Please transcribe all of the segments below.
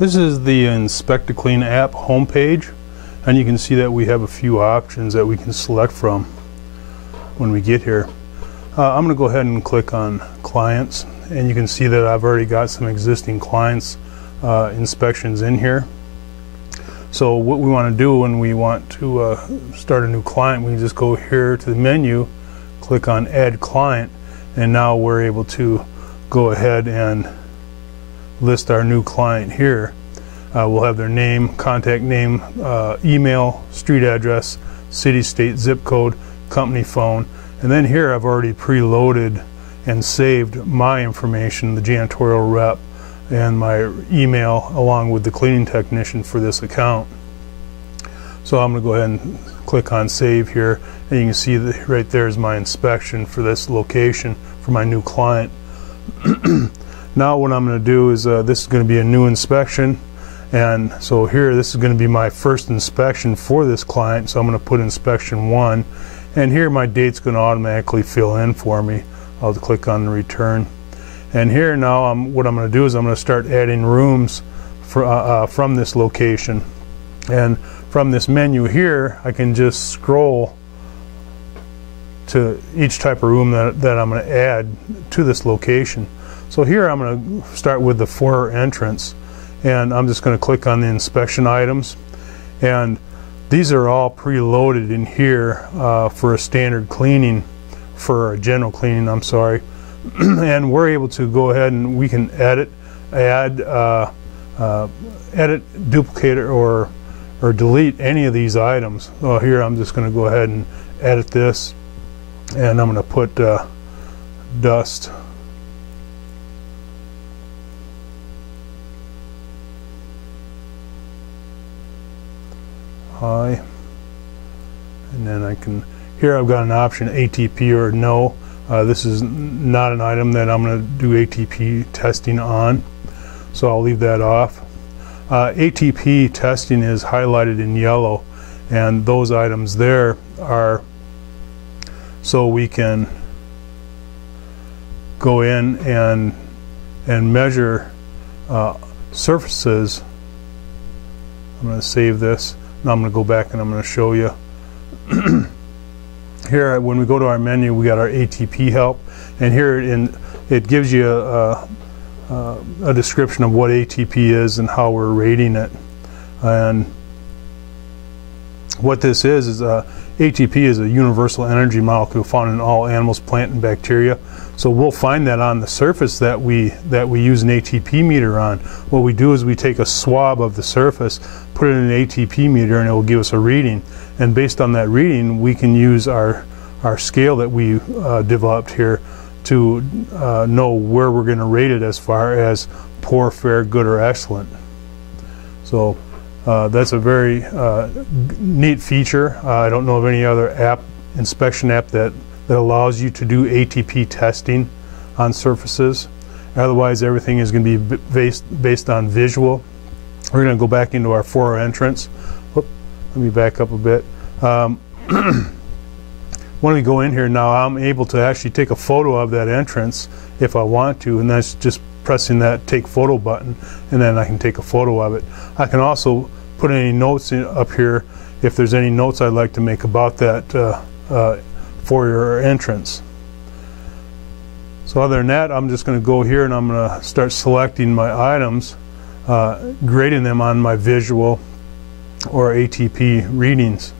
This is the Inspect-A-Clean app homepage, and you can see that we have a few options that we can select from when we get here. I'm going to go ahead and click on Clients, and you can see that I've already got some existing clients inspections in here. So what we want to do when we want to start a new client, we can just go here to the menu, click on Add Client, and now we're able to go ahead and list our new client here. We'll have their name, contact name, email, street address, city, state, zip code, company phone, and then here I've already preloaded and saved my information, the janitorial rep, and my email along with the cleaning technician for this account. So I'm going to go ahead and click on Save here, and you can see that right there is my inspection for this location for my new client. Now what I'm going to do is this is going to be a new inspection, and so here this is going to be my first inspection for this client, so I'm going to put inspection 1, and here my date's going to automatically fill in for me. I'll click on Return, and here now what I'm going to do is I'm going to start adding rooms from this location, and from this menu here I can just scroll to each type of room that I'm going to add to this location. So here I'm going to start with the foyer entrance, and I'm just going to click on the inspection items, and these are all preloaded in here for a standard cleaning, for a general cleaning, I'm sorry. And we're able to go ahead and we can edit, add, edit, duplicate, or delete any of these items. Well, here I'm just going to go ahead and edit this, and I'm going to put dust. High, and then I can, here I've got an option ATP or no. This is not an item that I'm going to do ATP testing on, so I'll leave that off. ATP testing is highlighted in yellow, and those items there are so we can go in and measure surfaces. I'm going to save this. Now I'm going to go back and I'm going to show you. Here, when we go to our menu, we got our ATP help, and here it gives you a description of what ATP is and how we're rating it. And what this is ATP is a universal energy molecule found in all animals, plant, and bacteria. So we'll find that on the surface that we use an ATP meter on. What we do is we take a swab of the surface, put it in an ATP meter, and it will give us a reading. And based on that reading, we can use our scale that we developed here to know where we're going to rate it as far as poor, fair, good, or excellent. So that's a very neat feature. I don't know of any other inspection app that allows you to do ATP testing on surfaces. Otherwise, everything is going to be based on visual. We're going to go back into our foyer entrance. Whoop, let me back up a bit. When we go in here now, I'm able to actually take a photo of that entrance if I want to, and that's just pressing that Take Photo button, and then I can take a photo of it. I can also put any notes up here if there's any notes I'd like to make about that foyer entrance. So other than that, I'm just going to go here and I'm going to start selecting my items, grading them on my visual or ATP readings.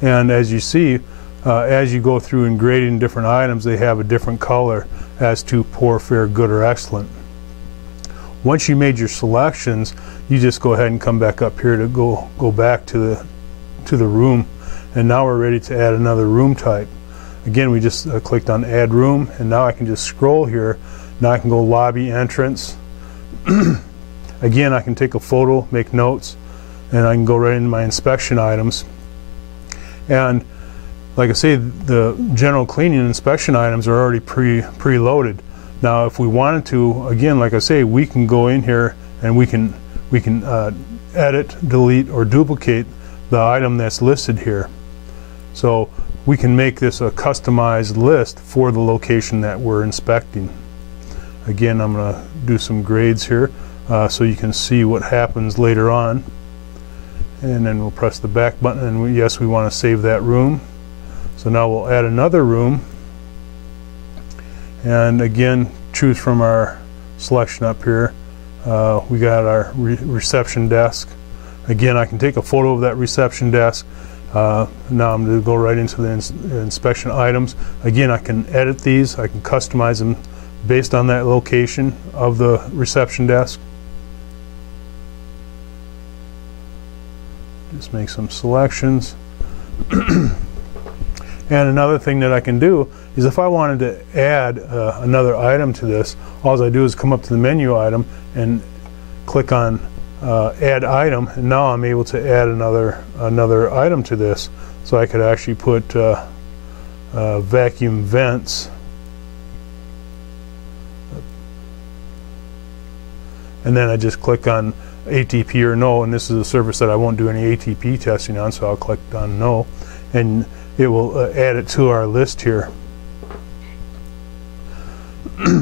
And as you see, as you go through and grading different items, they have a different color as to poor, fair, good, or excellent. Once you made your selections, you just go ahead and come back up here to go back to the room, and now we're ready to add another room type. Again, we just clicked on Add Room, and now I can just scroll here. Now I can go Lobby Entrance. Again, I can take a photo, make notes, and I can go right into my inspection items. And like I say, the general cleaning and inspection items are already preloaded. Now, if we wanted to, again, like I say, we can go in here and we can edit, delete, or duplicate the item that's listed here. So we can make this a customized list for the location that we're inspecting. Again, I'm going to do some grades here. so you can see what happens later on. And then we'll press the back button, and yes, we want to save that room. So now we'll add another room, and again choose from our selection up here. We got our reception desk. Again, I can take a photo of that reception desk. Now I'm going to go right into the inspection items. Again, I can edit these, I can customize them based on that location of the reception desk. Just make some selections. And another thing that I can do is if I wanted to add another item to this, all I do is come up to the menu item and click on add item, and now I'm able to add another item to this. So I could actually put vacuum vents, and then I just click on ATP or no, and this is a surface that I won't do any ATP testing on, so I'll click on no, and it will add it to our list here.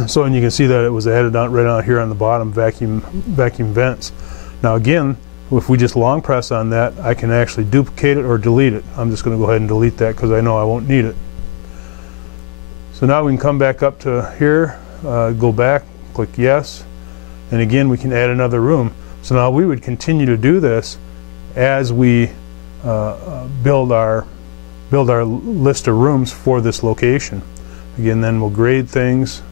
So, and you can see that it was added on right out here on the bottom, vacuum vents. Now again, if we just long press on that, I can actually duplicate it or delete it. I'm just going to go ahead and delete that because I know I won't need it. So now we can come back up to here, go back, click yes, and again we can add another room. So now we would continue to do this as we build our list of rooms for this location. Again, then we'll grade things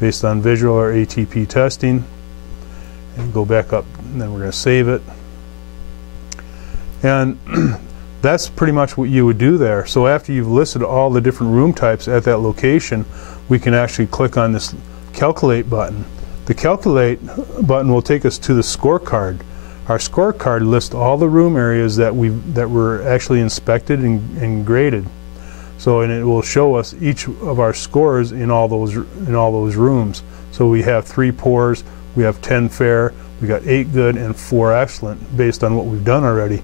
based on visual or ATP testing, and go back up, and then we're going to save it. And that's pretty much what you would do there. So after you've listed all the different room types at that location, we can actually click on this calculate button. The calculate button will take us to the scorecard. Our scorecard lists all the room areas that were actually inspected and graded. So, and it will show us each of our scores in all those rooms. So we have 3 poors, we have 10 fair, we got 8 good and 4 excellent based on what we've done already.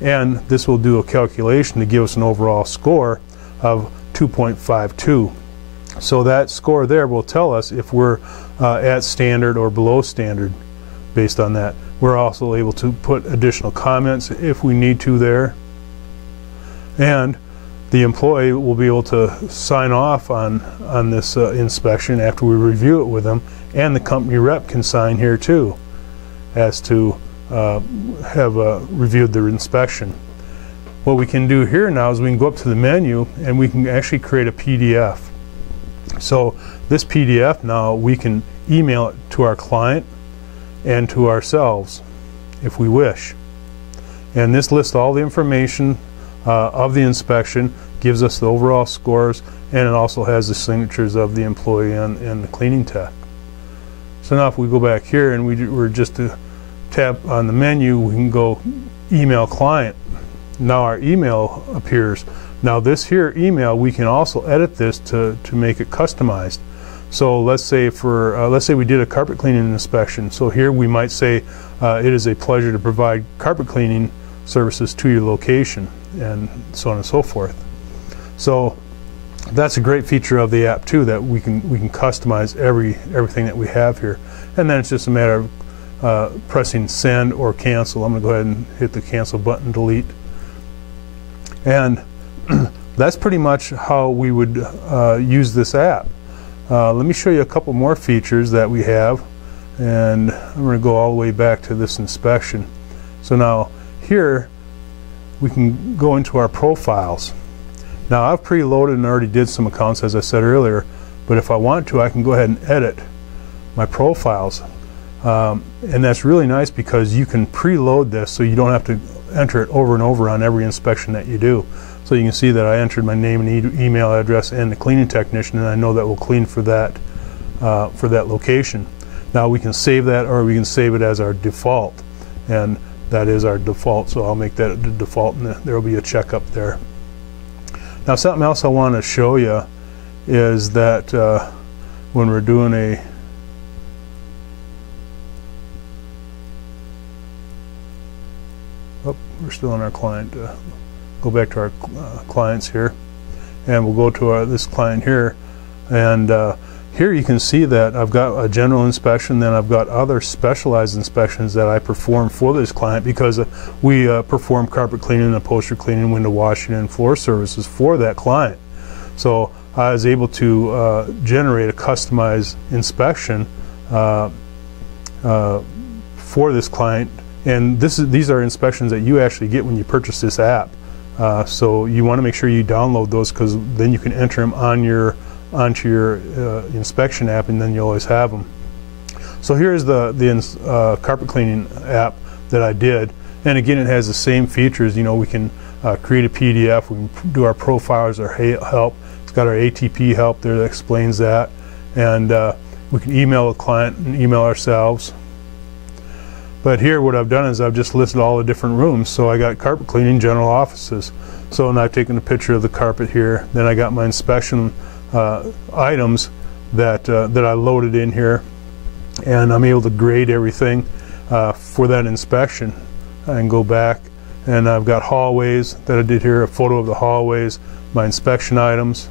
And this will do a calculation to give us an overall score of 2.52. So that score there will tell us if we're at standard or below standard based on that. We're also able to put additional comments if we need to there. And the employee will be able to sign off on this inspection after we review it with them, and the company rep can sign here too as to have reviewed their inspection. What we can do here now is we can go up to the menu and we can actually create a PDF. So this PDF now we can email it to our client and to ourselves if we wish. And this lists all the information of the inspection, gives us the overall scores, and it also has the signatures of the employee and the cleaning tech. So now if we go back here and we're just to tap on the menu, we can go email client. Now our email appears. Now this here email, we can also edit this to make it customized. So let's say we did a carpet cleaning inspection. So here we might say it is a pleasure to provide carpet cleaning services to your location, and so on and so forth. So that's a great feature of the app too, that we can customize everything that we have here. And then it's just a matter of pressing send or cancel. I'm going to go ahead and hit the cancel button, delete. And that's pretty much how we would use this app. Let me show you a couple more features that we have, and I'm going to go all the way back to this inspection. So now here we can go into our profiles. Now I've preloaded and already did some accounts, as I said earlier, but if I want to, I can go ahead and edit my profiles. And that's really nice because you can preload this so you don't have to enter it over and over on every inspection that you do. So you can see that I entered my name and email address and the cleaning technician, and I know that will clean for that location. Now we can save that, or we can save it as our default, and that is our default, so I'll make that the default, and there will be a check up there. Now something else I want to show you is that when we're doing we're still on our client. Go back to our clients here, and we'll go to this client here, and here you can see that I've got a general inspection, then I've got other specialized inspections that I perform for this client, because we perform carpet cleaning, upholstery cleaning, window washing, and floor services for that client. So I was able to generate a customized inspection for this client, and these are inspections that you actually get when you purchase this app. So you want to make sure you download those, because then you can enter them onto your inspection app, and then you always have them. So here's the carpet cleaning app that I did, and again, it has the same features. You know, we can create a PDF, we can do our profiles, our help. It's got our ATP help there that explains that, and we can email a client and email ourselves. But here what I've done is I've just listed all the different rooms. So I got carpet cleaning, general offices. So now I've taken a picture of the carpet here. Then I got my inspection items that I loaded in here, and I'm able to grade everything for that inspection. I can go back, and I've got hallways that I did here, a photo of the hallways, my inspection items.